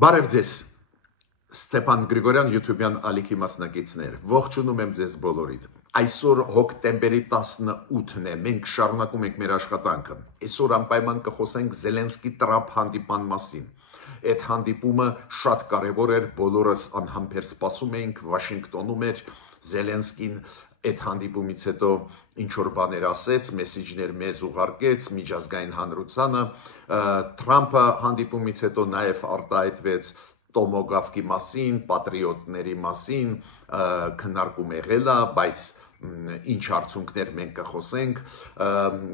Բարև ձեզ, Ստեփան Գրիգորյան YouTube-յան ալիքի մասնակիցներ, ողջունում եմ ձեզ բոլորիդ։ Այսօր հոկտեմբերի 18-ն է, մենք շարունակում ենք մեր աշխատանքը։ Այսօր անպայման կխոսենք Զելենսկի-Տրամփ հանդիպման մասին։ Այդ հանդիպումը շատ կարևոր էր, բոլորս անհամբեր սպասում էինք, Վաշինգտոնում էր, Զելենսկին այդ հանդիպումից հետո ինչ-որ բաներ ասեց, մեսիջներ մեզ ուղարկեց, միջազգային հանրությանը, Թրամփը հանդիպումից հետո նաև արտահայտվեց տոմոգավկի մասին, պատրիոտների մասին, քննարկում եղել է, բայց ինչ արդյունքներ մենք կխոսենք,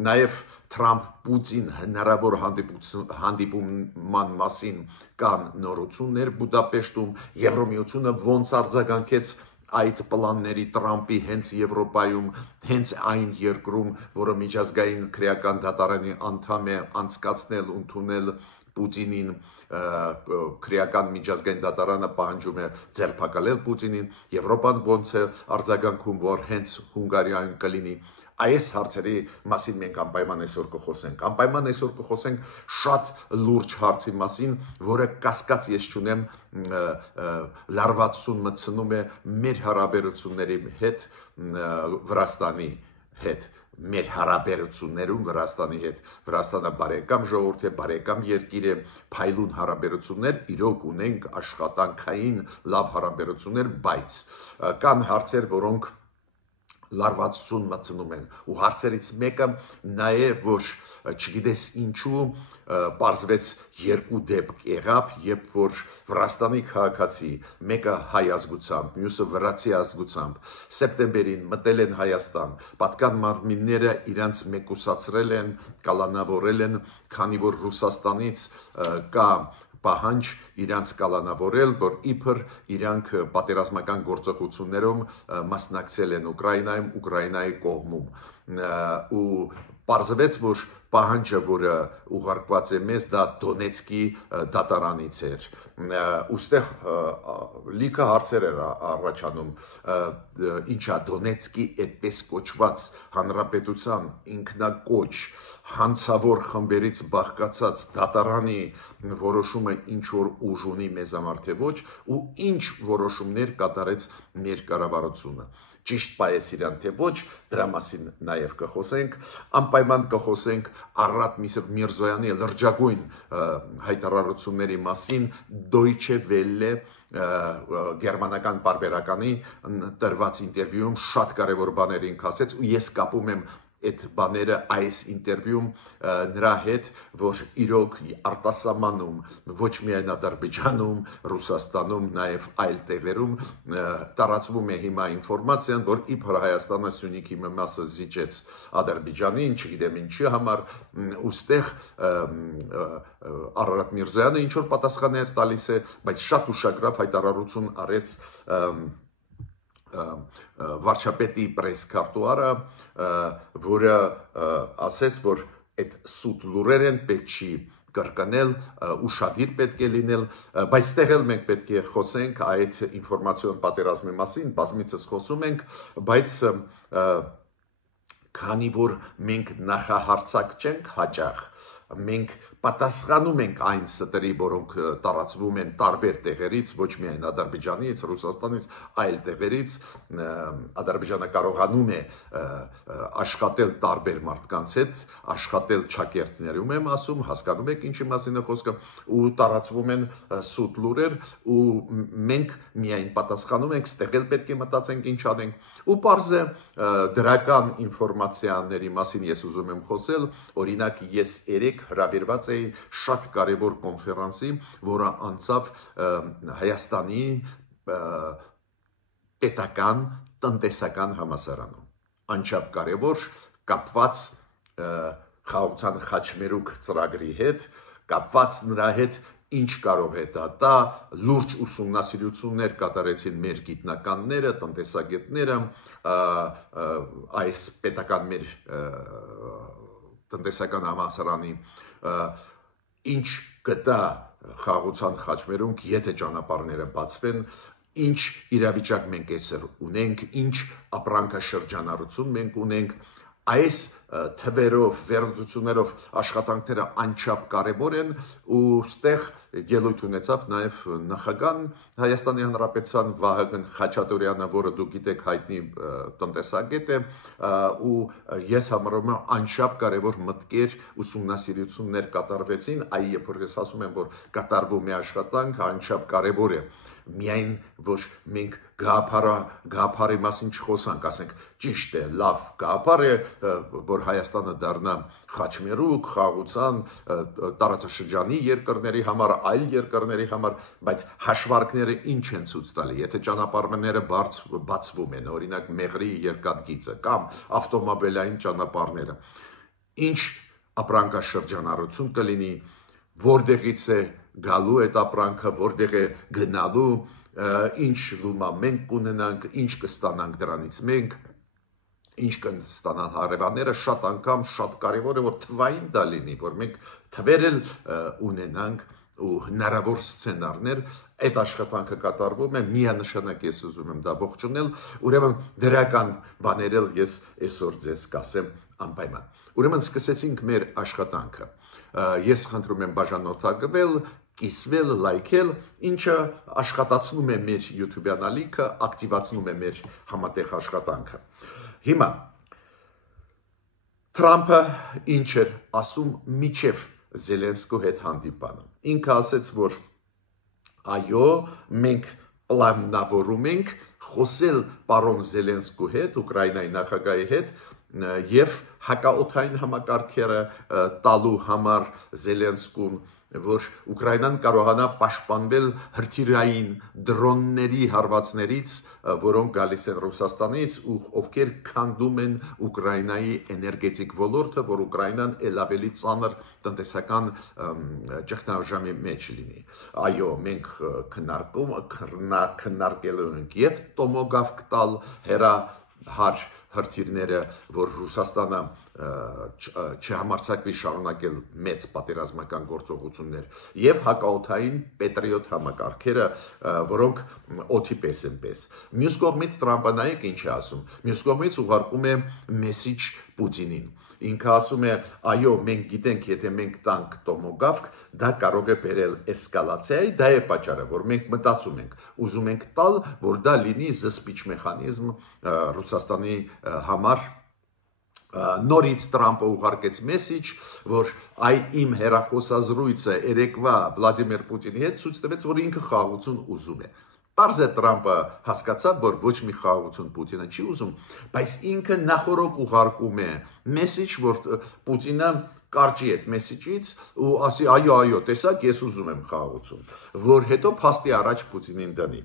նաև Թրամփ-Պուտին հնարավոր հանդիպման մասին կան նորություններ Բուդապեշտում, Եվրոմիությունը ոնց արձագանքեց այդ պլանների Տրամփի հենց Եվրոպայում, հենց այն երկրում, որը միջազգային քրեական դատարանի անդամ է, անցկացնել, ընդունել Պուտինին, քրեական միջազգային դատարանը պահանջում է ձերբակալել Պուտինին, Եվրոպան ոնց է արձագանքում, որ հենց Հունգարիայում կլինի։ Այս հարցերի մասին մենք անպայման այսօր կխոսենք։ Անպայման այսօր կխոսենք շատ լուրջ հարցի մասին, որը կասկած ես չունեմ լարվածություն մտցնում է մեր հարաբերությունների հետ Վրաստանի հետ, մեր հարաբերություններում Վրաստանի հետ։ Վրաստանը բարեկամ ժողովուրդ է, բարեկամ երկիր է, փայլուն հարաբերություններ, իրոք ունենք աշխատանքային լավ հարաբերություններ, բայց կան հարցեր, որոնք լարվածություն մտցնում են, ու հարցերից մեկը նա է, որ չգիտես ինչու պարզվեց երկու դեպք եղավ, երբ որ Վրաստանի քաղաքացի, մեկը հայ ազգությամբ, մյուսը վրացի ազգությամբ, սեպտեմբերին մտել են Հայաստան, պատկան մարմինները իրանց մեկուսացրել են, կալանավորել են, քանի որ Ռուսաստանից կա պահանջ իրանց կալանավորել, որ իբր իրանք պատերազմական գործողություններում մասնակցել են Ուկրաինայում, Ուկրաինայի կողմում, ու պարզվեց, որ պահանջը, որը ուղարկված է մեզ, դա Դոնեցկի դատարանից էր, ուստեղ լիքը հարցեր էր առաջանում, ինչա Դոնեցկի այդպես կոչված հանրապետության ինքնակոչ հանցավոր խմբերից բաղկացած դատարանի որոշումը ինչ որ ուժ ունի մեզ համար թե ոչ, ու ինչ որոշումներ կատարեց մեր կառավարությունը, ճիշտ պայեց իրան թե ոչ, դրա մասին նաև կխոսենք, անպայման կխոսենք Արարատ Միրզոյանի լրջագույն հայտարարությունների մասին, Deutsche Welle գերմանական պարբերականի տրված ինտերվյուում շատ կարևոր բաներ ինք ասեց, ու ես կապում եմ այդ բաները այս ինտերվյուում նրա հետ, որ իրոք արտասահմանում, ոչ միայն Ադրբեջանում, Ռուսաստանում, նաև այլ տեղերում տարածվում է հիմա ինֆորմացիան, որ իբր Հայաստանը Սյունիքի մի մասը զիջեց Ադրբեջանին, չգիտեմ ինչի համար, ուստեղ Արարատ Միրզոյանը ինչ որ պատասխաններ տալիս է, բայց շատ ուշագրավ հայտարարություն արեց վարչապետի պրեսկարտուարը, որը ասեց, որ այդ սուտ լուրեր են, պետք չի կրկնել, ուշադիր պետք է լինել, բայց տեղ էլ մենք պետք է խոսենք այդ ինֆորմացիոն պատերազմի մասին, բազմիցս խոսում ենք, բայց քանի որ մենք նախահարցակ չենք հաճախ, մենք պատասխանում ենք այն ստերի, որոնք տարածվում են տարբեր տեղերից, ոչ միայն Ադրբեջանից, Ռուսաստանից, այլ տեղերից, Ադրբեջանը կարողանում է աշխատել տարբեր մարդկանց հետ, աշխատել ճակերտներում եմ ասում, հասկանում եք ինչի մասին է խոսքը, ու տարածվում են սուտ լուրեր, ու մենք միայն պատասխանում ենք, ստեղ էլ պետք է մտածենք ինչ անենք, ու պարզ է դրական ինֆորմացիաների մասին ես ուզում եմ խոսել, օրինակ ես երեք հրավիրված էի շատ կարևոր կոնֆերանսի, որը անցավ Հայաստանի պետական տնտեսական համալսարանում, անչափ կարևոր, կապված Խաղաղության խաչմերուկ ծրագրի հետ, կապված նրա հետ ինչ կարող է դա լուրջ ուսումնասիրություններ կատարեցին մեր գիտնականները, տնտեսագետները, այս պետական մեր տնտեսական համալսարանի ինչ կտա Խաղաղության խաչմերուկ, եթե ճանապարհները բացվեն, ինչ իրավիճակ մենք այսօր ունենք, ինչ ապրանքաշրջանառություն մենք ունենք, այս թվերով, վերլուծություններով աշխատանքները անչափ կարևոր են ու ստեղ ելույթ ունեցավ նաև նախագահան Հայաստանի Հանրապետության Վահագն Խաչատուրյանը, որը դուք գիտեք հայտնի տնտեսագետ է ու ես համարում եմ անչափ կարևոր մտքեր, ուսումնասիրություններ կատարվեցին, այ երբ որ ես ասում եմ, որ կատարվում է աշխատանք, անչափ կարևոր է միայն ոչ մենք գաղափարի մասին չխոսանք, ասենք ճիշտ է, լավ գաղափար է, որ Հայաստանը դառնա խաչմերուկ, խաղաղության, տարածաշրջանի երկրների համար, այլ երկրների համար, բայց հաշվարկները ինչ են ցույց տալի, եթե ճանապարհները բացվում են, օրինակ Մեղրի երկաթգիծը կամ ավտոմոբիլային ճանապարհները, ինչ ապրանքաշրջանառություն կլինի, որտեղից է գալու այդ ապրանքը, որտեղ է գնալու, ինչ լումա մենք կունենանք, ինչ կստանանք դրանից մենք, ինչ կստանան հարևանները, շատ անգամ շատ կարևոր է, որ թվային դա լինի, որ մենք թվեր ունենանք ու հնարավոր սցենարներ, այդ աշխատանքը կատարվում է, միանշանակ ես ուզում եմ դա ողջունել, ուրեմն դրական բաներ էլ ես այսօր ձեզ կասեմ անպայման։ Ուրեմն սկսեցինք մեր աշխատանքը։ Ես խնդրում եմ բաժանորդագրվել, կիսվել, լայքել, ինչը աշխատացնում է մեր YouTube-յան ալիքը, ակտիվացնում է մեր համատեղ աշխատանքը։ Հիմա Թրամփը ինչ էր ասում միջև Զելենսկու հետ հանդիպանը։ Ինքը ասեց, որ այո, մենք պլանավորում ենք խոսել պարոն Զելենսկու հետ, Ուկրաինայի նախագահի հետ, եւ հակաօդային համակարգերը տալու համար Զելենսկուն, որ Ուկրաինան կարողանա պաշտպանվել հրթիռային դրոնների հարվածներից, որոնք գալիս են Ռուսաստանից ու ովքեր քանդում են Ուկրաինայի էներգետիկ ոլորտը, որ Ուկրաինան ել ավելի ծանր տնտեսական ճգնաժամի մեջ լինի։ Այո, մենք քննարկելու ենք եւ տոմոգաֆ տալ հերահար հրթիռները, որ Ռուսաստանը չհամարձակվի շարունակել մեծ պատերազմական գործողություններ եւ հակաօդային Պետրիոտ համակարգերը, որոնք օդի պես են պես։ Մյուս կողմից Թրամփը նայեք ինչ է ասում։ Մյուս կողմից ուղարկում է մեսիջ Պուտինին։ Ինքը ասում է, այո, մենք գիտենք, եթե մենք տանք տոմոգաֆ, դա կարող է բերել էսկալացիայի, դա է պատճառը, որ մենք մտածում ենք, ուզում ենք տալ, որ դա լինի զսպիչ մեխանիզմ Ռուսաստանի համար։ Նորից Թրամփը ուղարկեց մեսիջ, որ այ իմ հեռախոսազրույցը երեկվա Վլադիմիր Պուտինի հետ ցույց տվեց, որ ինքը խաղաղություն ուզում է։ Պարզ է Թրամփը հասկացավ, որ ոչ մի խաղաղություն Պուտինը չի ուզում, բայց ինքը նախորոք ուղարկում է մեսիջ, որ Պուտինը կարճի այդ մեսիջից ու ասի այո, տեսակ, ես ուզում եմ խաղաղություն, որ հետո փաստի առաջ Պուտինին դնի։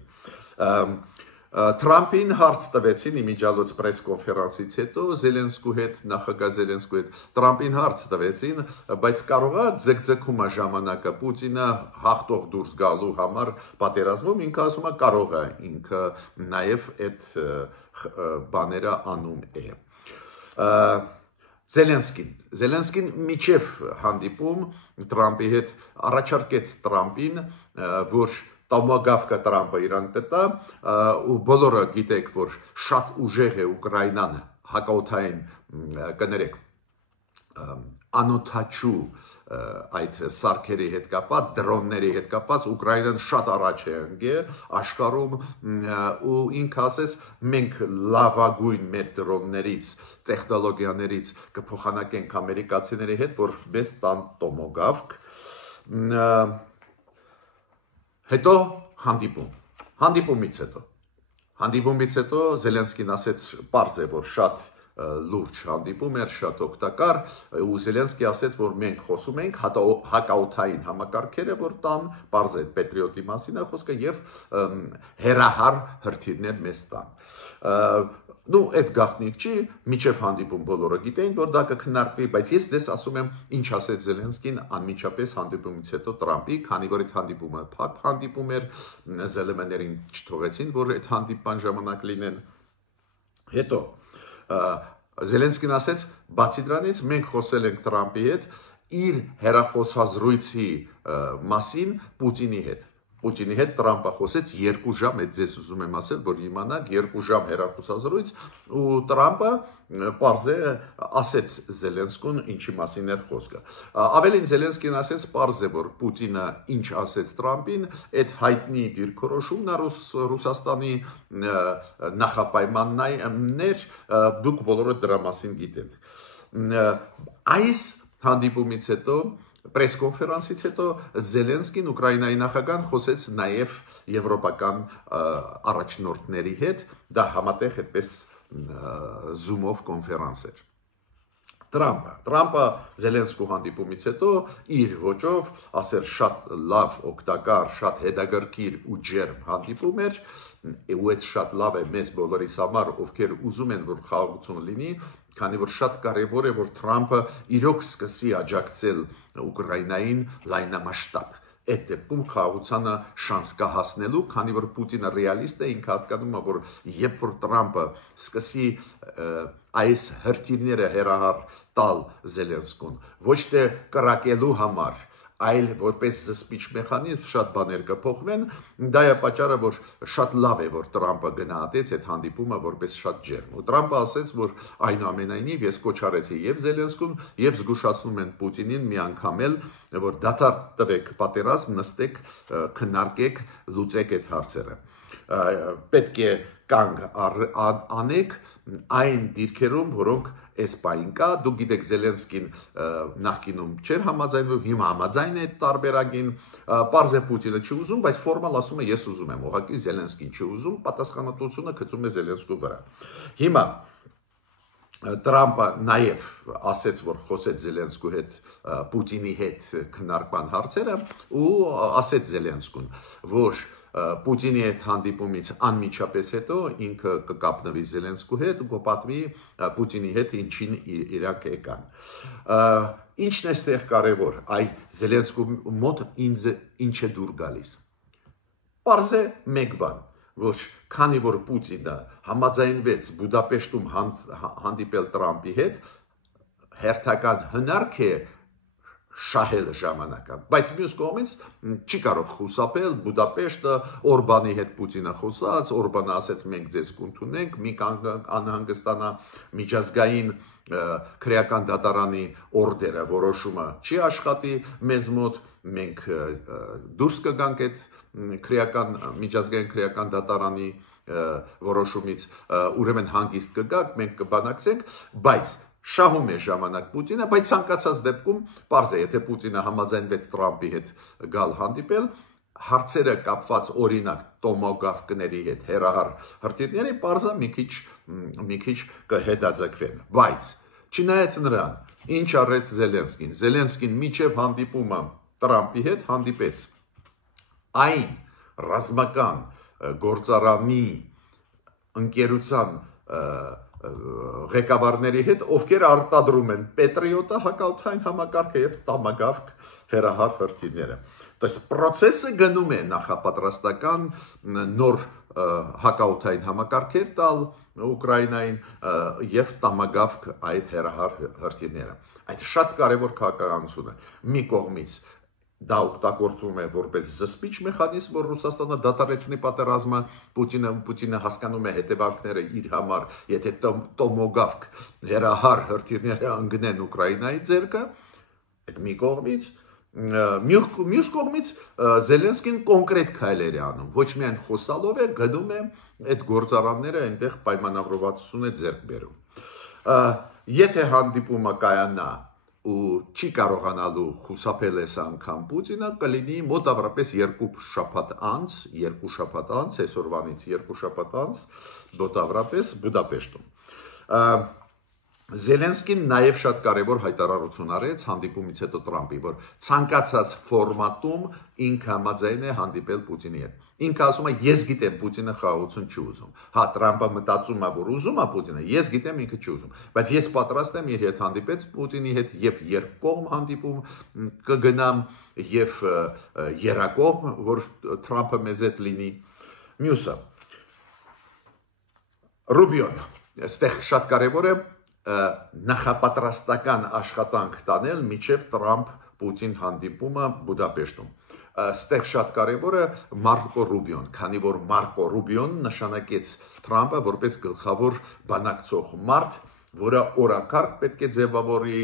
Թրամփին հարց տվեցին իմիջիալոց պրես կոնֆերանսից հետո Զելենսկու հետ, նախագահ Զելենսկու հետ, Թրամփին հարց տվեցին, բայց կարողա ձգձգում է ժամանակը Պուտինը հաղթող դուրս գալու համար պատերազմում, ինքը ասում է կարող է, ինքը նաև այդ բաները անում է։ Զելենսկին միջև հանդիպում Թրամփի հետ առաջարկեց Թրամփին, որ տոմոգաֆը Թրամփը իրան տտա ու բոլորը գիտեք, որ շատ ուժեղ է Ուկրաինան հակաօդային կներեք անօդաչու այդ սարքերի հետ կապված, դրոնների հետ կապված Ուկրաինան շատ առաջ է ընկել աշխարհում ու ինքը ասեց մենք լավագույն մեր դրոններից, տեխնոլոգիաներից կփոխանակենք ամերիկացիների հետ, որ մեզ տան տոմոգաֆ։ Հետո հանդիպումից հետո Զելենսկին ասեց պարզ է, որ շատ լուրջ հանդիպում էր, շատ օգտակար, ու Զելենսկի ասեց, որ մենք խոսում ենք հակաօդային համակարգերը, որ տան, պարզ է Պետրիոտի մասին է խոսքը եւ հերահար հրթիռներ մեզ տան։ Այդ գաղտնիք չի, միջև հանդիպում բոլորը գիտեն, որ դա կքննարկվի, բայց ես ձեզ ասում եմ, ինչ ասեց Զելենսկին անմիջապես հանդիպումից հետո Թրամփի, քանի որ այդ հանդիպումը փակ հանդիպում էր, ԶԼՄ-ներին չթողեցին, որ այդ հանդիպան ժամանակ լինեն։ Հետո Զելենսկին ասեց, բացի դրանից մենք խոսել ենք Թրամփի հետ իր հեռախոսազրույցի մասին Պուտինի հետ։ Պուտինի հետ Տրամպը խոսեց 2 ժամ, այդ ձեզ ուզում եմ ասել, որ իմանաք 2 ժամ հեռախոսազրույց ու Տրամպը պարզե ասեց Զելենսկուն ինչի մասին էր խոսքը։ Ավելին Զելենսկին ասեց պարզե, որ Պուտինը ինչ ասեց Տրամպին, այդ հայտնի դիրքորոշումն է Ռուսաստանի նախապայմաններ, դուք բոլորը դրա մասին գիտեք։ Այս հանդիպումից հետո Պրես-կոնֆերանսից հետո Զելենսկին Ուկրաինայի նախագահան խոսեց նաև եվրոպական առաջնորդների հետ, դա համատեղ այդպես Zoom-ով կոնֆերանս էր։ Տրամպը Զելենսկու հանդիպումից հետո իր ոճով ասել շատ լավ, օգտակար, շատ հետաքրքիր ու ջերմ հանդիպում էր, ու այդ շատ լավ է մեզ բոլորիս համար, ովքեր ուզում են, որ խաղաղություն լինի, քանի որ շատ կարևոր է, որ Տրամպը իրոք սկսի աջակցել Ուկրաինային լայնամասշտաբ։ Այդ դեպքում խաղաղությանը շանս կա հասնելու, քանի որ Պուտինը ռեալիստ է, ինքը հասկանում է, որ երբ որ Տրամպը սկսի այս հրթիռները հեռահար տալ Զելենսկուն, ոչ թե կրակելու համար, այլ որպես զսպիչ մեխանիզմ շատ բաներ կփոխվեն, դա է պատճառը, որ շատ լավ է, որ Տրամպը գնահատեց այդ հանդիպումը որպես շատ ջերմ։ Ու Տրամպը ասեց, որ այնուամենայնիվ ես կոչ արեցի եւ Զելենսկուն, եւ զգուշացնում են Պուտինին մի անգամ էլ, որ դադար տվեք պատերազմ, նստեք, քննարկեք, լուծեք այդ հարցերը։ Պետք է կանգ անեք այն դիրքերում, որոնք այս պահին կա, դուք գիտեք Զելենսկին նախկինում չէր համաձայնվում, հիմա համաձայն է տարբերակին, պարզ է Պուտինը չի ուզում, բայց ֆորմալ ասում է ես ուզում եմ, ուղղակի Զելենսկին չի ուզում, պատասխանատվությունը գցում է Զելենսկու վրա։ Հիմա Տրամպը նաև ասեց, որ խոսեց Զելենսկու հետ, Պուտինի հետ քննարկման հարցերը ու ասեց Զելենսկուն, որ Պուտինի հետ հանդիպումից անմիջապես հետո ինքը կկապնվի Զելենսկու հետ ու կպատմի Պուտինի հետ ինչին իրանք եկան։ Ինչն է ստեղ կարևոր, այ Զելենսկու մոտ ինչ է դուր գալիս։ Պարզ է մեկ բան, որ քանի որ Պուտինը համաձայնվեց Բուդապեշտում հանդիպել Տրամպի հետ, հերթական հնարք է շահել ժամանակը, բայց մյուս կողմից չի կարող խուսափել Բուդապեշտը, Օրբանի հետ Պուտինը խոսած, Օրբանը ասեց մենք ձեզ կընդունենք, մի անհանգստանա միջազգային քրեական դատարանի օրդերը որոշումը չի աշխատի մեզ մոտ, մենք դուրս կգանք այդ միջազգային քրեական դատարանի որոշումից, ուրեմն հանգիստ կգաք, մենք կբանակցենք, բայց շահում է ժամանակ Պուտինը, բայց ցանկացած դեպքում պարզ է, եթե Պուտինը համաձայնվեց Տրամպի հետ գալ հանդիպել, հարցերը կապված օրինակ տոմոգավկների հետ, հեռահար հրթիռների պարզը մի քիչ կհետաձգվեն, բայց չնայած նրան, ինչ արեց Զելենսկին, Զելենսկին մինչև հանդիպումը Տրամպի հետ հանդիպեց այն ռազմական գործարանի ընկերության ղեկավարների հետ, ովքեր արտադրում են Պետրիոտը հակաօդային համակարգը եւ տամագավկ հեռահար հրթիռները։ Այս process-ը գնում է նախապատրաստական նոր հակաօդային համակարգեր տալ Ուկրաինային եւ տամագավկ այդ հեռահար հրթիռները։ Այդ շատ կարեւոր քաղաքականություն է։ Մի կողմից դա օգտագործվում է որպես զսպիչ մեխանիզմ, որ Ռուսաստանը դադարեցնի պատերազմը, Պուտինը հասկանում է հետևանքները իր համար, եթե տոմոգավկ հեռահար հրթիռները ընկնեն Ուկրաինայի ձեռքը, այդ մի կողմից, մյուս կողմից Զելենսկին կոնկրետ քայլեր է անում, ոչ միայն խոսալով է, գնում է այդ գործարանները այնտեղ պայմանավորվածություն է ձեռք բերում։ Եթե հանդիպումը կայանա ու չի կարողանալու խուսափել այս անգամ Պուտինը, կլինի մոտավորապես 2 շաբաթ անց, այսօրվանից 2 շաբաթ անց, մոտավորապես Բուդապեշտում։ Զելենսկին նաև շատ կարևոր հայտարարություն արեց հանդիպումից հետո Տրամպի, որ ցանկացած ֆորմատում ինքը համաձայն է հանդիպել Պուտինի հետ։ Ինքը ասում է, ես գիտեմ Պուտինը խաղաղություն չի ուզում։ Հա, Տրամպը մտածում է, որ ուզում է Պուտինը, ես գիտեմ ինքը չի ուզում, բայց ես պատրաստ եմ իր հետ հանդիպել Պուտինի հետ եւ երկկողմ հանդիպում կգնամ եւ երակողմ, որ Տրամպը մեզ հետ լինի։ Մյուսը Ռուբիոն, այստեղ շատ կարևոր է նախապատրաստական աշխատանք տանել միջև Տրամփ Պուտին հանդիպումը Բուդապեշտում։ Ստեղ շատ կարևորը Մարկո Ռուբիոն, քանի որ Մարկո Ռուբիոն նշանակեց Թրամփը որպես գլխավոր բանակցող մարդ, որը օրակարգ պետք է ձևավորի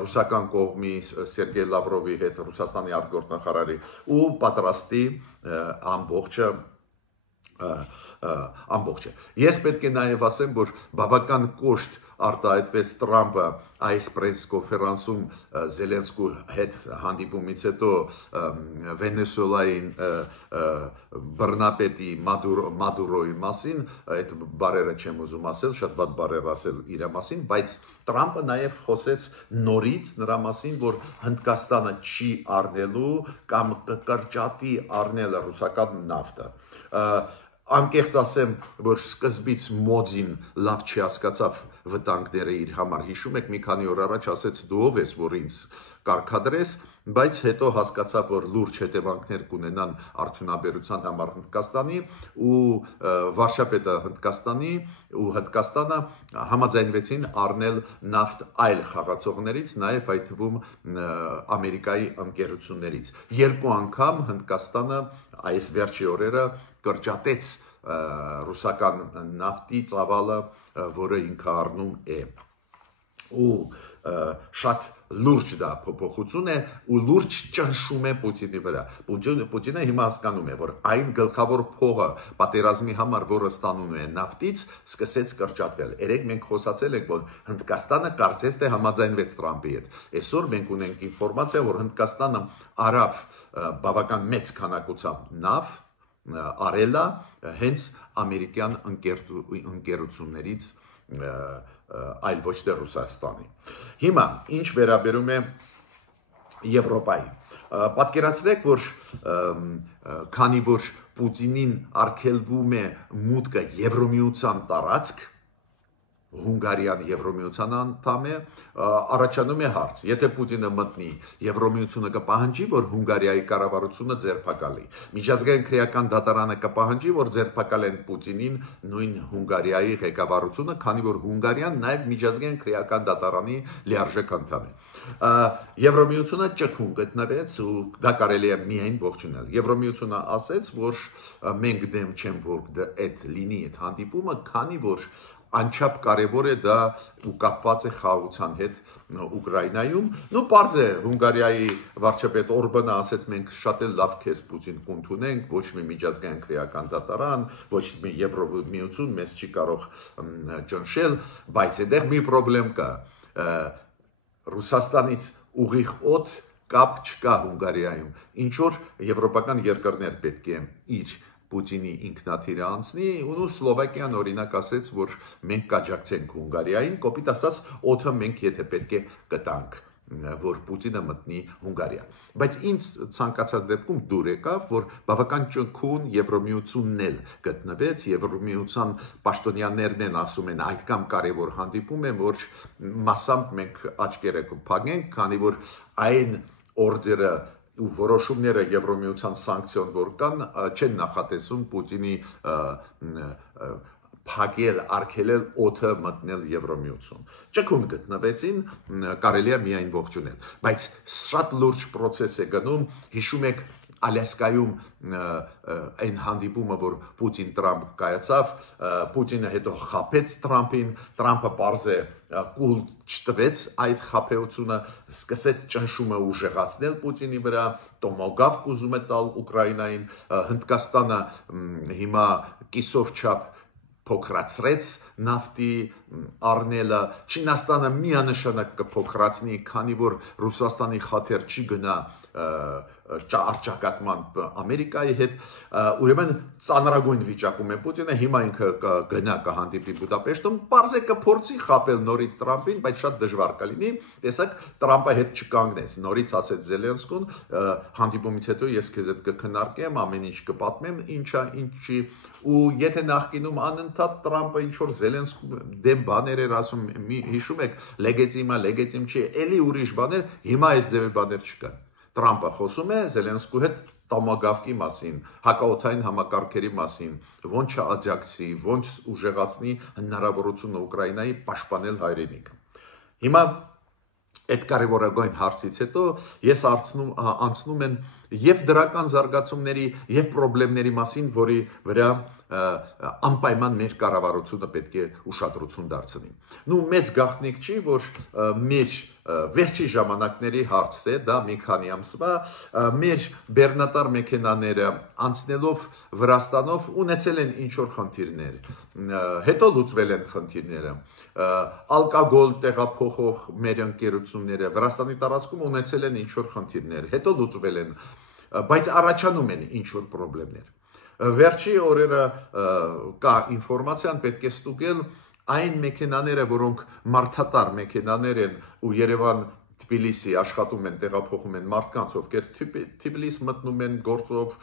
ռուսական կողմի Սերգեյ Լավրովի հետ, Ռուսաստանի արտգործնախարարի ու պատրաստի ամբողջը։ Ես պետք է նաև ասեմ, որ բավական կոշտ արտահայտվեց Թրամփը այս պրես կոնֆերանսում Զելենսկու հետ հանդիպումից հետո Վենեսուելային բռնապետի Մադուրոյի մասին, այդ բարերը չեմ ուզում ասել, շատ վատ բարեր ասել իր մասին, բայց Թրամփը նաև խոսեց նորից նրա մասին, որ Հնդկաստանը չի առնելու կամ կկրճատի առնել ռուսական նավթը։ Անկեղծ ասեմ, որ սկզբից Մոդին լավ չհասկացավ վտանգները իր համար։ Հիշում եք, մի քանի օր առաջ ասեց դու ով ես, որ ինձ կարգադրես, բայց հետո հասկացավ, որ լուրջ հետևանքներ կունենան արդյունաբերության համար Հնդկաստանի ու վարչապետը Հնդկաստանի ու Հնդկաստանը համաձայնվեցին առնել նավթ այլ խաղացողներից, նաև այդ թվում Ամերիկայի ընկերություններից։ Երկու անգամ Հնդկաստանը այս վերջի օրերը կրճատեց ռուսական նավթի ծավալը, որը ինքը առնում է։ Ու շատ լուրջ դա փոփոխություն է ու լուրջ ճնշում է Պուտինի վրա։ Պուտինը հիմա հասկանում է, որ այն գլխավոր փողը պատերազմի համար, որը ստանում է նավթից, սկսեց կրճատվել։ Երեք մենք խոսացել ենք, որ Հնդկաստանը կարծես թե համաձայնվեց Թրամփի հետ։ Այսօր մենք ունենք ինֆորմացիա, որ Հնդկաստանը արավ բավական մեծ քանակությամբ նավթ արելա հենց ամերիկյան ընկերություններից, այլ ոչ թե Ռուսաստանի։ Հիմա ինչ վերաբերում է Եվրոպայի։ Պատկերացրեք, որ քանի որ Պուտինին արգելվում է մուտքը Եվրոմիության տարածք, Հունգարիան Եվրոմիության անդամ է, առաջանում է հարց. եթե Պուտինը մտնի, Եվրոմիությունը կպահանջի, որ Հունգարիայի կառավարությունը ձերբակալի։ Միջազգային քրեական դատարանը կպահանջի, որ ձերբակալեն Պուտինին, նույն Հունգարիայի ղեկավարությունը, քանի որ Հունգարիան նաև միջազգային քրեական դատարանի լիարժեք անդամ է։ Եվրոմիությունը ճկուն գտնվեց ու դա կարելի է միայն ողջունել։ Եվրոմիությունը ասեց, որ մենք դեմ չենք, որ այդ լինի այդ հանդիպումը, քանի որ անչափ կարևոր է դա ու կապված է խաղաղության հետ Ուկրաինայում։ Նու պարզ է, Հունգարիայի վարչապետ Օրբանը ասեց, մենք շատ էլ լավ քեզ Պուտին կընդունենք, ոչ մի միջազգային քրեական դատարան, ոչ մի Եվրոմիություն մեզ չի կարող ճնշել, բայց այդտեղ մի խնդրեմ կա։ Ռուսաստանից ուղիղ օդ կապ չկա Հունգարիայում, ինչ որ եվրոպական երկրներ պետք է իր Պուտինի ինքնաթիռը անցնի, ու Սլովակիան օրինակ ասեց, որ մենք կաջակցենք Հունգարիային, կոպիտ ասած, օդը մենք եթե պետք է կտանք, որ Պուտինը մտնի Հունգարիա։ Բայց ինձ ցանկացած դեպքում դուր եկավ, որ բավական ճնշում Եվրոմիությունն էլ գտնվեց, Եվրոմիության պաշտոնյաներն են ասում են այդքան կարևոր հանդիպում է, որ մասամբ մենք աչքերը կփակենք, քանի որ այն օրդերը ու որոշումները Եվրոմիության սանկցիոն որ կան, չեն նախատեսում Պուտինի փակել, արգելել օդը մտնել Եվրոմիություն։ Ճկուն գտնվեցին, կարելի է միայն ողջունել։ Բայց շատ լուրջ process է գնում, հիշում եք Ալյասկայում այն հանդիպումը, որ Պուտին-Թրամփ կայացավ, Պուտինը հետո խաբեց Թրամփին, Թրամփը պարզ է կուլ չտվեց այդ խաբեությունը, սկսեց ճնշումը ուժեղացնել Պուտինի վրա, տոմոգավ կուզում է տալ Ուկրաինային, Հնդկաստանը հիմա կիսով չափ փոքրացրեց նավթի առնելը, Չինաստանը միանշանակ կփոքրացնի, քանի որ Ռուսաստանի խաթեր չի գնա առճակատման Ամերիկայի հետ, ուրեմն ծանրագույն վիճակում է Պուտինը, հիմա ինքը կգնա կհանդիպի Բուդապեշտում, պարզ է կփորձի խաբել նորից Թրամփին, բայց շատ դժվար կլինի, տեսակ Թրամփը հետ չկանգնեց, նորից ասեց Զելենսկուն, հանդիպումից հետո ես քեզ հետ կքննարկեմ, ամեն ինչ կպատմեմ, ինչա, ինչի, ու եթե նախկինում անընդհատ Թրամփը ինչ որ Զելենսկու դեմ բաներ էր ասում, հիշում եք, լեգիտիմ չի, էլի ուրիշ բաներ, հիմա այս ձևի բաներ չկան։ Թրամփը խոսում է Զելենսկու հետ տոմոգավկի մասին, հակաօդային համակարգերի մասին, ոնց աջակցի, ոնց ուժեղացնի հնարավորությունը Ուկրաինայի պաշտպանել հայրենիքը։ Հիմա Այդ կարևորագույն հարցից հետո ես անցնում եմ եւ դրական զարգացումների եւ խնդիրների մասին, որի վրա անպայման մեր կառավարությունը պետք է ուշադրություն դարձնի։ Նու մեծ գաղտնիք չի, որ մեր վերջի ժամանակների հարցն է, դա մի քանի ամսվա մեր բեռնատար մեքենաները անցնելով Վրաստանով ունեցել են ինչ-որ խնդիրներ, հետո լուծվել են խնդիրները, ալկոգոլ տեղափոխող մեր ընկերությունները Վրաստանի տարածքում ունեցել են ինչ-որ խնդիրներ, հետո լուծվել են, բայց առաջանում են ինչ-որ խնդիրներ։ Վերջի օրերը կա ինֆորմացիան պետք է ստուգել այն մեքենաները, որոնք մարդատար մեքենաներ են ու Երևան Թբիլիսի աշխատում են, տեղափոխում են մարդկանց, ովքեր Թբիլիս մտնում են գործով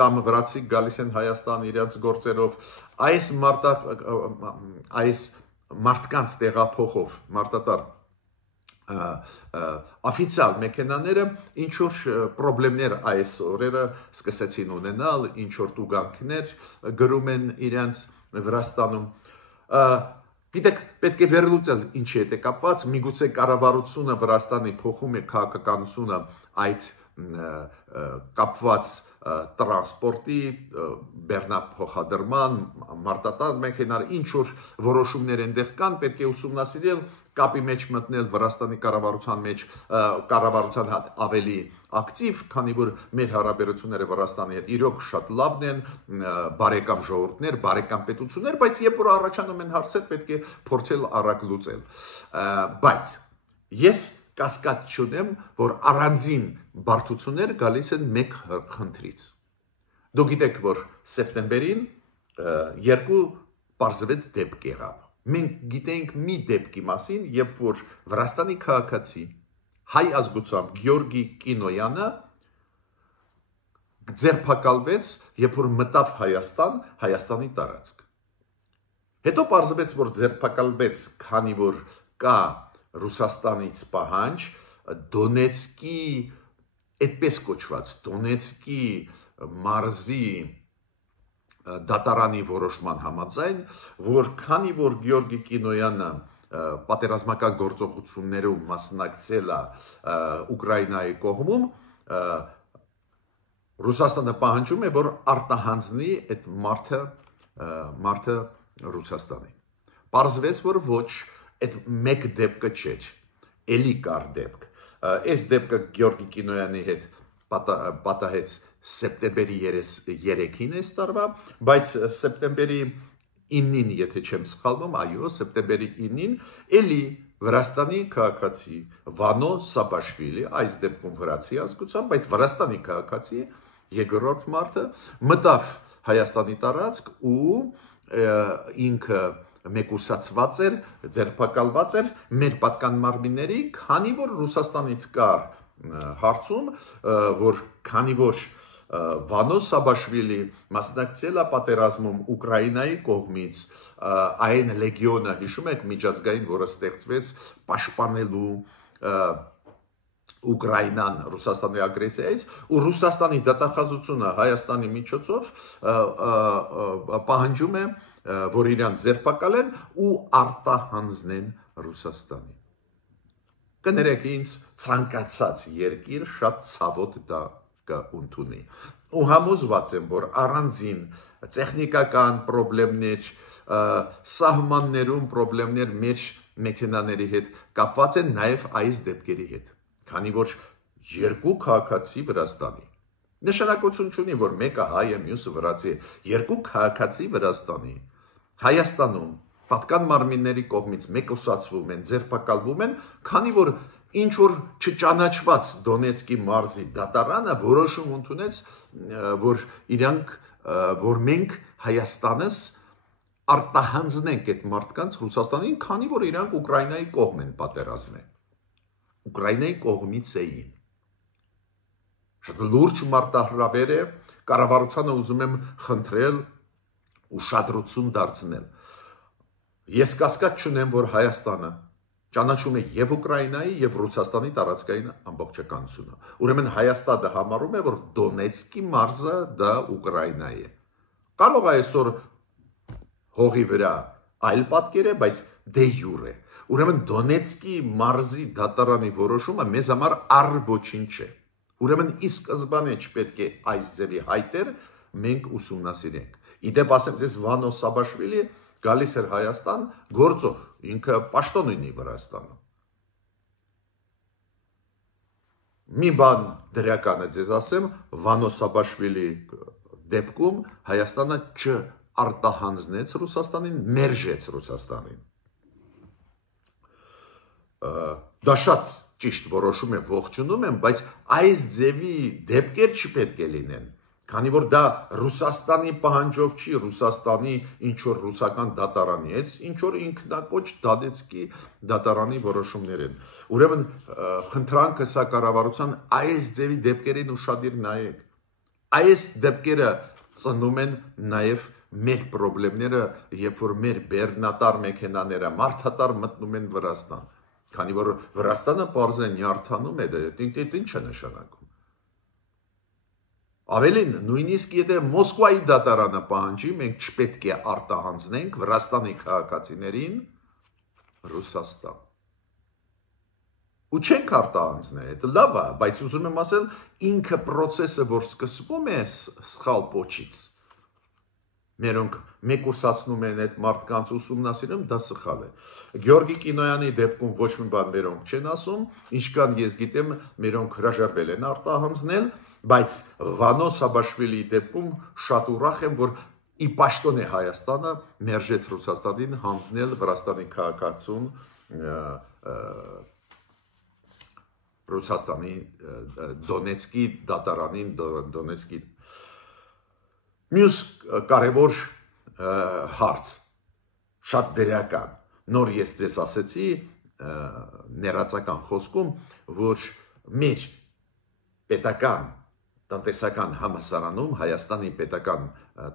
կամ վրացի գալիս են Հայաստան իրենց գործերով, այս մարդկանց տեղափոխով մարդատար օֆիցիալ մեքենաները ինչ-որ խնդիրներ այս օրերը սկսեցին ունենալ, ինչ-որ տուգանքներ գրում են իրենց Վրաստանում։ Գիտեք, պետք է վերլուծել ինչի հետ է կապված, միգուցե կառավարությունը Վրաստանի փոխում է քաղաքականությունը այդ կապված տրանսպորտի, բեռնափոխադրման, մարդատար մեքենաներ, ինչ-որ որոշումներ այնտեղ կան, պետք է ուսումնասիրել, կապի մեջ մտնել Վրաստանի կառավարության ավելի ակտիվ, քանի որ մեր հարաբերությունները Վրաստանի հետ իրոք շատ լավն են, բարեկամ ժողովուրդներ, բարեկամ պետություններ, բայց երբ որ առաջանում են հարցեր, պետք է փորձել արագ լուծել։ Բայց ես կասկած չունեմ, որ առանձին բարդություններ գալիս են մեկ խնդրից։ Դուք գիտեք, որ սեպտեմբերին երկու պարզվեց դեպք եղավ։ Մենք գիտենք մի դեպքի մասին, երբ որ Վրաստանի քաղաքացի հայ ազգությամբ Գյորգի Կինոյանը ձերբակալվեց, երբ որ մտավ Հայաստանի տարածք։ Հետո պարզվեց, որ ձերբակալվեց, քանի որ կա Ռուսաստանից պահանջ Դոնեցկի, այդպես կոչված Դոնեցկի մարզի դատարանի որոշման համաձայն, որ քանի որ Գյորգի Կինոյանը պատերազմական գործողություններում մասնակցել է Ուկրաինայի կողմում, Ռուսաստանը պահանջում է, որ արտահանձնի այդ մարդը Ռուսաստանին։ Պարզվեց, որ ոչ, այդ մեկ դեպքը չէր, էլի կար դեպք։ Այս դեպքը Գյորգի Կինոյանի հետ պատահեց սեպտեմբերի 3-ին այս տարվա, բայց սեպտեմբերի 9-ին, եթե չեմ սխալվում, այո, սեպտեմբերի 9-ին էլի Վրաստանի քաղաքացի Վանո Սաբաշվիլի, այս դեպքում վրացի ազգությամբ, բայց Վրաստանի քաղաքացի երկրորդ մարդը մտավ Հայաստանի տարածք ու ինքը մեկուսացված էր, ձերբակալված էր մեր պատկան մարմինների, քանի որ Ռուսաստանից կար հարցում, որ քանի որ Վանո Սաբաշվիլի մասնակցել է պատերազմում Ուկրաինայի կողմից, այն լեգիոնը, հիշում եք, միջազգային, որը ստեղծվեց պաշտպանելու Ուկրաինան Ռուսաստանի ագրեսիայից, ու Ռուսաստանի դատախազությունը Հայաստանի միջոցով պահանջում է, որ իրան ձերբակալեն ու արտահանձնեն Ռուսաստանի։ Կներեք ինձ, ցանկացած երկիր շատ ցավոտ դա կընդունի։ Ու համոզված եմ, որ առանձին տեխնիկական խնդիրներ, սահմաններում խնդիրներ մեր մեքենաների հետ կապված են նաև այս դեպքերի հետ, քանի որ երկու քաղաքացի Վրաստանի։ Նշանակություն չունի, որ մեկը հայ է, մյուսը վրացի է, երկու քաղաքացի Վրաստանի Հայաստանում պատկան մարմինների կողմից մեկուսացվում են, ձերբակալվում են, քանի որ ինչ որ չճանաչված Դոնեցկի մարզի դատարանը որոշում ընդունեց, որ մենք Հայաստանս արտահանձնենք այդ մարդկանց Ռուսաստանին, քանի որ իրանք Ուկրաինայի կողմ են պատերազմել։ Ուկրաինայի կողմից էին։ Շատ լուրջ մարտահրավեր է, կառավարությանը ուզում եմ խնդրել ուշադրություն դարձնել։ Ես կասկած չունեմ, որ Հայաստանը ճանաչում է եւ Ուկրաինայի եւ Ռուսաստանի տարածքային ամբողջականությունը։ Ուրեմն Հայաստանը համարում է, որ Դոնեցկի մարզը դա Ուկրաինայի է։ Կարող է այսօր հողի վրա այլ պատկեր է, բայց դե յուրե։ Ուրեմն Դոնեցկի մարզի դատարանի որոշումը մեզ համար առ-ոչինչ չէ։ Ուրեմն ի սկզբանե չպետք է այս ձևի հայտեր մենք ուսումնասիրենք։ Իդեպ ասեմ ձեզ Վանո Սաբաշվիլի գալիս էր Հայաստան գործով, ինքը պաշտոն ունի Վրաստանում։ Մի բան դրական է ձեզ ասեմ, Վանո Սաբաշվիլի դեպքում Հայաստանը չարտահանձնեց Ռուսաստանին, մերժեց Ռուսաստանին։ Դա շատ ճիշտ որոշում է, ողջունում եմ, բայց այս ձևի դեպքեր չպետք է լինեն, քանի որ դա Ռուսաստանի պահանջով չի, Ռուսաստանի ինչ-որ ռուսական դատարանի է, ինչ-որ ինքնակոչ Դոնեցկի դատարանի որոշումներ են։ Ուրեմն խնդրանքը սա կառավարության այս ձևի դեպքերին ուշադիր նայեք։ Այս դեպքերը ծնում են նաև մեր խնդիրները, երբ որ մեր բեռնատար մեքենաները մարդատար մտնում են Վրաստան, քանի որ Վրաստանը պարզեն նյարդանում է, դա ինչ է նշանակում։ Ավելին, նույնիսկ եթե Մոսկվայի դատարանը պահանջի, մենք չպետք է արտահանձնենք Վրաստանի քաղաքացիներին Ռուսաստան։ Ու չենք արտահանձնել, դա լավ է, բայց ուզում եմ ասել, ինքը process-ը, որ սկսվում է սխալ փոչից, մերոնք մեկուսացնում են այդ մարդկանց ուսումնասիրում, դա սխալ է։ Գյորգի Կինոյանի դեպքում ոչ մի բան մերոնք չեն ասում, ինչքան ես գիտեմ, մերոնք հրաժարվել են արտահանձնել, բայց Վանո Սաբաշվիլի դեպքում շատ ուրախ եմ, որ ի պաշտոն է Հայաստանը մերժեց Ռուսաստանին հանձնել Վրաստանի քաղաքացուն Ռուսաստանի Դոնեցկի դատարանին, Դոնեցկի մյուս կարևոր հարց, շատ դերական, նոր ես ձեզ ասեցի ներածական խոսքում, որ մեր պետական տնտեսական համալսարանում, Հայաստանի պետական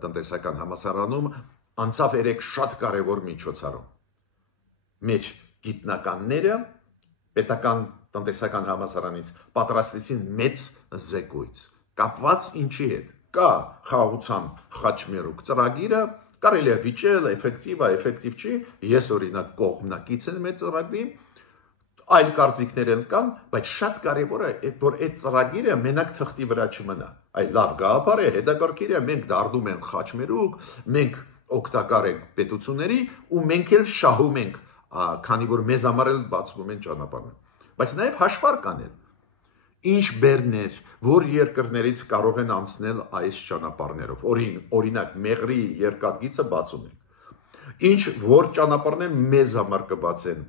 տնտեսական համալսարանում անցավ երեք շատ կարևոր միջոցառում։ Մեր գիտնականները պետական տնտեսական համալսարանից պատրաստեցին մեծ զեկույց, կապված ինչի հետ։ Կա խաղաղության խաչմերուկ ծրագիրը, կարելի է վիճել, էֆեկտիվ է, էֆեկտիվ չի, ես օրինակ կողմնակից եմ այդ ծրագրի, այլ կարծիքներ են կան, բայց շատ կարևոր է, որ այդ ծրագիրը մենակ թղթի վրա չմնա։ Այ լավ գաղափար է, հետաքրքիր է, մենք դառնում ենք խաչմերուկ, մենք օգտակար ենք պետությունների ու մենք էլ շահում ենք, քանի որ մեզ համար էլ բացվում են ճանապարհներ։ Բայց նաև հաշվարկ անել, ինչ բեռներ, որ երկրներից կարող են անցնել այս ճանապարհներով, օրինակ Մեղրի երկաթգիծը բացում են, ինչ որ ճանապարհներ մեզ համար կբացեն,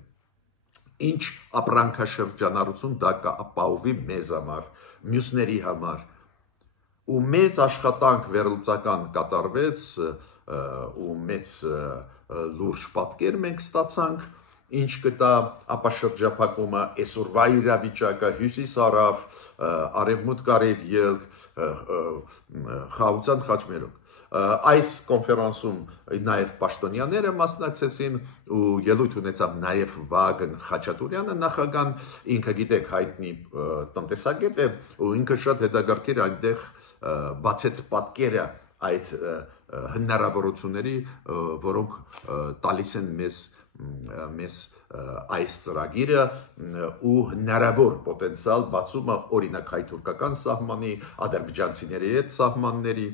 ինչ ապրանքաշրջանառություն դա կապահովի մեզ համար, մյուսների համար, ու մեծ աշխատանք վերլուծական կատարվեց, ու մեծ լուրջ պատկեր մենք ստացանք, ինչ կտա ապաշրջափակումը, այսօրվա իրավիճակը, հյուսիս-հարավ, արևմուտք, արևելք, խաղաղության խաչմերուկ։ Այս կոնֆերանսում նաև պաշտոնյաները մասնակցեցին ու ելույթ ունեցավ նաև Վագն Խաչատուրյանը նախագահ, ինքը գիտեք հայտնի տնտեսագետ է ու ինքը շատ հետաքրքիր այնտեղ բացեց պատկերը այդ հնարավորությունների, որոնք տալիս են մեզ այս ծրագիրը ու հնարավոր պոտենցիալ բացումը օրինակ հայ-թուրքական սահմանի, ադրբեջանցիների հետ սահմանների,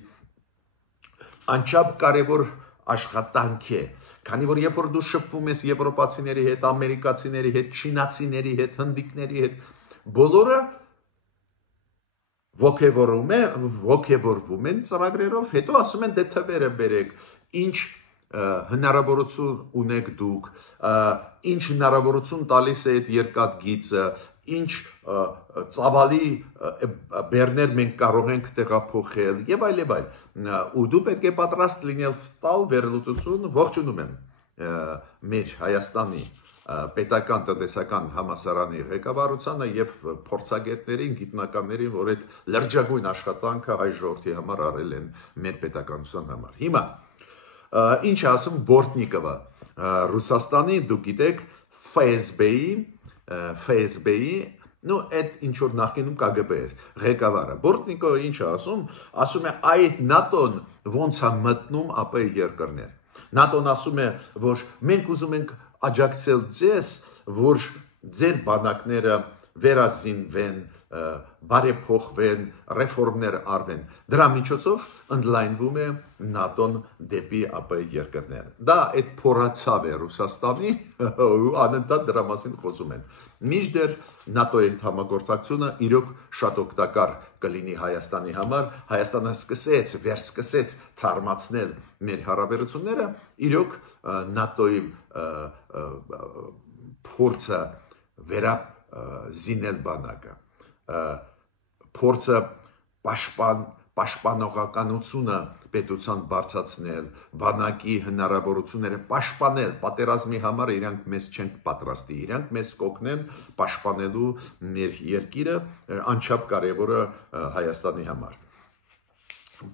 անչափ կարևոր աշխատանք է, քանի որ երբ որ դու շփվում ես եվրոպացիների հետ, ամերիկացիների հետ, չինացիների հետ, հնդիկների հետ, բոլորը ոգևորվում են ծրագրերով, հետո ասում են դե թվերը բերեք, ինչ հնարավորություն ունեք դուք, ինչ հնարավորություն տալիս է այդ երկաթգիծը, ինչ ծավալի բեռներ մենք կարող ենք տեղափոխել եւ այլ, ու դու պետք է պատրաստ լինել տալ վերլուծություն, ողջունում եմ մեր Հայաստանի պետական տնտեսական համալսարանի ղեկավարությանը եւ փորձագետներին, գիտնականներին, որ այդ լրջագույն աշխատանքը հայ ժողովրդի համար արել են մեր պետականության համար։ Հիմա ինչ ասում Բորտնիկովը, Ռուսաստանի, դուք գիտեք, ФСԲ-ի, նո այդ ինչ որ նախկինում ԿԳԲ էր, ղեկավարը։ Բորտնիկովը ինչ ասում է այդ ՆԱՏՕ-ն ոնց է մտնում ԱՊ երկրներ։ ՆԱՏՕ-ն ասում է, որ մենք ուզում ենք աջակցել ձեզ, որ ձեր բանակները վերազինվեն, բարեփոխվեն, ռեֆորմներ արվեն։ Դրա միջոցով ընդլայնվում է ՆԱՏՕ-ն դեպի ԱՊ երկրներ։ Դա այդ փորացավ է Ռուսաստանի, ու անընդհատ դրա մասին խոսում են։ Մինչդեռ ՆԱՏՕ-ի հետ համագործակցությունը իրոք շատ օգտակար կլինի Հայաստանի համար։ Հայաստանը վերսկսեց թարմացնել մեր հարաբերությունները, իրոք ՆԱՏՕ-ի փորձը վերազինել բանակը, փորձը պաշտպանողականությունը պետության բարձրացնել, բանակի հնարավորությունները պաշտպանել, պատերազմի համար իրանք մեզ չեն պատրաստի, իրանք մեզ կօգնեն պաշտպանելու մեր երկիրը, անչափ կարևորը Հայաստանի համար։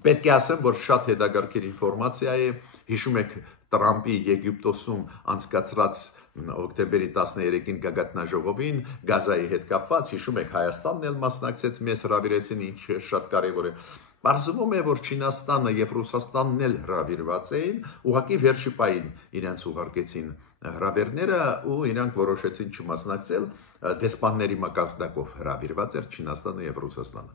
Պետք է ասեմ, որ շատ հետաքրքիր ինֆորմացիա է, հիշում եք Տրամպի Եգիպտոսում անցկացրած օկտեմբերի 13-ին գագաթնաժողովին Գազայի հետ կապված, հիշում եք Հայաստանն էլ մասնակցեց, մեզ հրավիրեցին, ինչը շատ կարևոր է։ Պարզվում է, որ Չինաստանը եւ Ռուսաստանն էլ հրավիրված էին, ուղղակի վերջի պահին իրենց ուղարկեցին հրավերները ու իրանք որոշեցին չմասնակցել, դեսպանների մակարդակով հրավիրված էր Չինաստանը եւ Ռուսաստանը։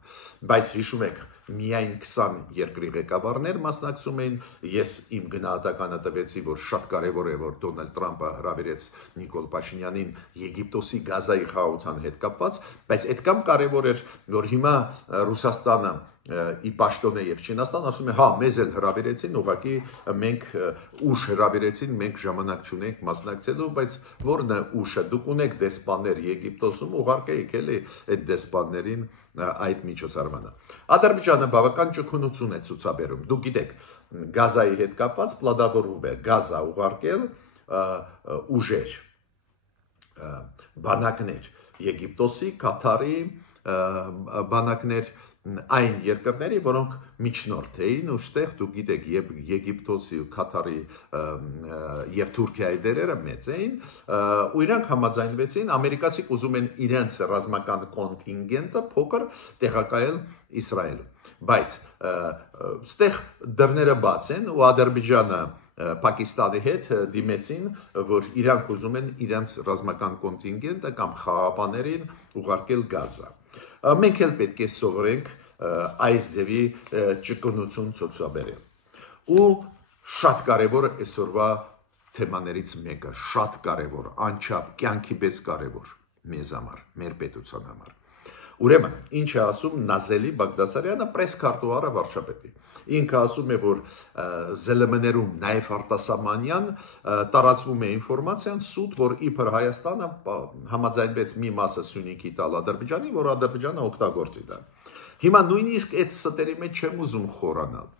Բայց հիշում եք, միայն 20 երկրի ղեկավարներ մասնակցում էին, ես իմ գնահատականը տվեցի, որ շատ կարևոր է, որ Դոնալդ Տրամպը հրավիրեց Նիկոլ Փաշինյանին Եգիպտոսի Գազայի խաղաղության հետ կապված, բայց այդքան կարևոր էր, որ հիմա Ռուսաստանը ի պաշտոն է եւ Չինաստան ասում է, հա, մեզ էլ հրավիրեցին, ուղղակի մենք ուշ հրավիրեցին, մենք ժամանակ չունենք մասնակցելու, բայց որն է ուշը, դուք ունեք դեսպաններ Եգիպտոսում, ուղարկեիք էլի այդ դեսպաններին այդ միջոցառմանը։ Ադրբեջանը բավական ճկունություն է ցուցաբերում, դուք գիտեք, Գազայի հետ կապված պլանավորվում է Գազա ուղարկել ուժեր, բանակներ, Եգիպտոսի, Կաթարի բանակներ, այն երկրների, որոնք միջնորդ էին, ուստեղ դուք գիտեք, Եգիպտոսի, Կաթարի եւ Թուրքիայի դերերը մեծ էին, ու իրանք համաձայնվեցին, ամերիկացիք ուզում են իրենց ռազմական կոնտինգենտը փոքր տեղակայել Իսրայելում, բայց ստեղ դռները բաց են ու Ադրբեջանը Պակիստանի հետ դիմեցին, որ իրանք ուզում են իրենց ռազմական կոնտինգենտը կամ խաղապաներին ուղարկել Գազա։ Մենք էլ պետք է սովորենք այս ձևի ճկունություն ցուցաբերել։ Ու շատ կարևոր է այսօրվա թեմաներից մեկը, շատ կարևոր, անչափ կյանքի պես կարևոր մեզ համար, մեր պետության համար։ Ուրեմն, ինչ է ասում Նազելի Բաղդասարյանը, պրես-քարտուղարը վարչապետի։ Ինքը ասում է, որ ԶԼՄ-ներում նաև արտասահմանյան տարածվում է ինֆորմացիան սուտ, որ իբր Հայաստանը համաձայնվեց մի մասը Սյունիքի տալ Ադրբեջանի, որ Ադրբեջանը օգտագործի դա։ Հիմա նույնիսկ այդ ստերի մեջ չեմ ուզում խորանալ,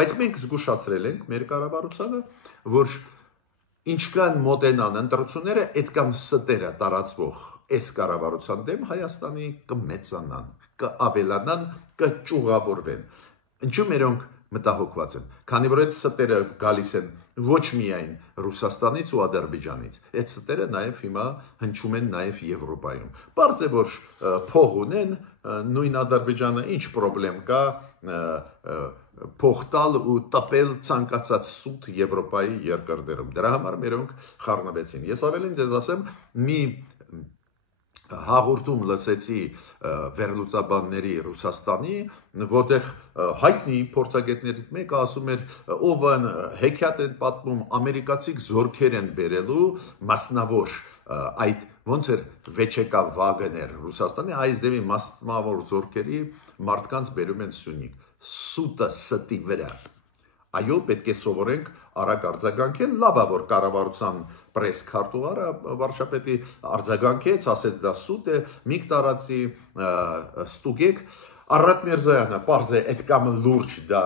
բայց մենք զգուշացրել ենք մեր կառավարությանը, որ ինչքան մոտենան ընտրությունները, այդքան ստերը տարածվող այս կառավարության դեմ Հայաստանի կմեծանան, կավելանան, կճյուղավորվեն։ Ինչու մերոնք մտահոգված են, քանի որ այդ ստերը գալիս են ոչ միայն Ռուսաստանից ու Ադրբեջանից, այդ ստերը նաև հիմա հնչում են նաև Եվրոպայում։ Պարզ է, որ փող ունեն, նույն Ադրբեջանը ինչ պրոբլեմ կա փող տալ ու տպել ցանկացած սուտ Եվրոպայի երկրներում։ Դրա համար մերոնք խառնվեցին։ Ես ավելին ձեզ ասեմ, մի հաղորդում լսեցի վերլուծաբանների Ռուսաստանի, որտեղ հայտնի փորձագետներից մեկը ասում էր, ով հեքիաթ են պատմում, ամերիկացիք զորքեր են բերելու մասնավոր այդ ոնց էր Վեչեկա Վագներ Ռուսաստանի այս դեպի մասնավոր զորքերի մարդկանց բերում են Սյունիք, սուտը ստի վրա։ Այո, պետք է սովորենք արագ արձագանքել, լավ է, որ կառավարության պրես-քարտուղարը վարչապետի արձագանքեց, ասեց դա սուտ է, միք տարածի ստուգեք, Արարատ Միրզոյանը, պարզ է, այդքան լուրջ դա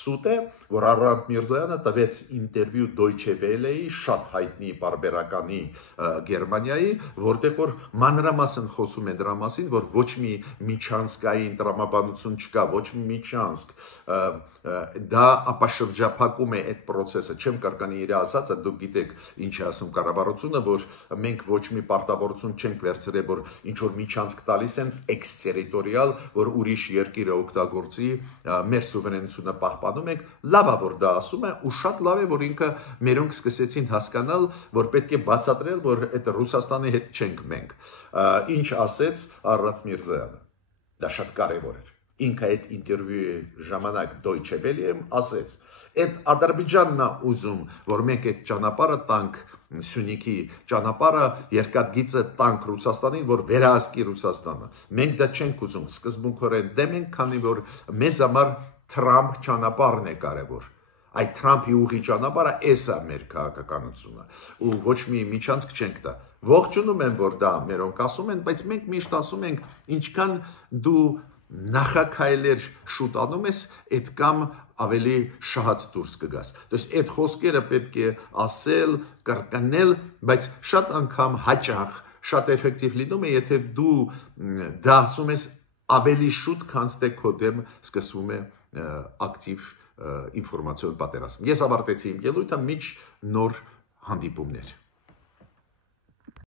սուտ է, որ Արարատ Միրզոյանը տվեց ինտերվյու Deutsche Welle-ի շատ հայտնի պարբերականի Գերմանիայի, որտեղ որ մանրամասն խոսում է դրա մասին, որ ոչ մի միջանցքային տրամաբանություն չկա, ոչ մի միջանցք, դա ապաշրջափակում է այդ process-ը, չեմ կրկնի իր ասածը, դուք գիտեք ինչ է ասում կառավարությունը, որ մենք ոչ մի պարտավորություն չենք վերցրել, որ ինչ որ միջանցք տալիս են էքստերիտորիալ, որ ուրիշ երկիրը օգտագործի մեր սուվերենությունը պահպանում ենք, լավ է որ դա ասում է ու շատ լավ է որ ինքը մերոնք սկսեցին հասկանալ, որ պետք է բացատրել, որ այդ Ռուսաստանի հետ չենք մենք։ Ինչ ասեց Արարատ Միրզոյանը։ Դա շատ կարևոր էր։ Ինքը այդ ինտերվյուի ժամանակ Deutsche Welle-ում ասեց. «Այդ Ադրբեջանն է ուզում, որ մենք այդ ճանապարհը տանք Սյունիքի ճանապարհը երկաթգիծը տանք Ռուսաստանին, որ վերահսկի Ռուսաստանը։ Մենք դա չենք ուզում, սկզբունքորեն դեմ ենք, քանի որ մեզ համար Թրամփ ճանապարհն է կարևոր։ Այդ Թրամփի ուղի ճանապարհը էս է մեր քաղաքականությունը ու ոչ մի միջանցք չենք տա։ Ողջունում եմ, որ դա մերոնք ասում են, բայց մենք միշտ ասում ենք, ինչքան դու նախաքայլեր շուտ անում ես, այդ կամ ավելի շահած դուրս կգաս։ Դες այդ խոսքերը պետք է ասել, կրկնել, բայց շատ անգամ հաճախ շատ էֆեկտիվ լինում է, եթե դու դա ասում ես ավելի շուտ, քան թե քո դեմ սկսվում է ակտիվ ինֆորմացիոն պատերազմ։ Ես ավարտեցի իմ ելույթը, միջ նոր հանդիպումներ։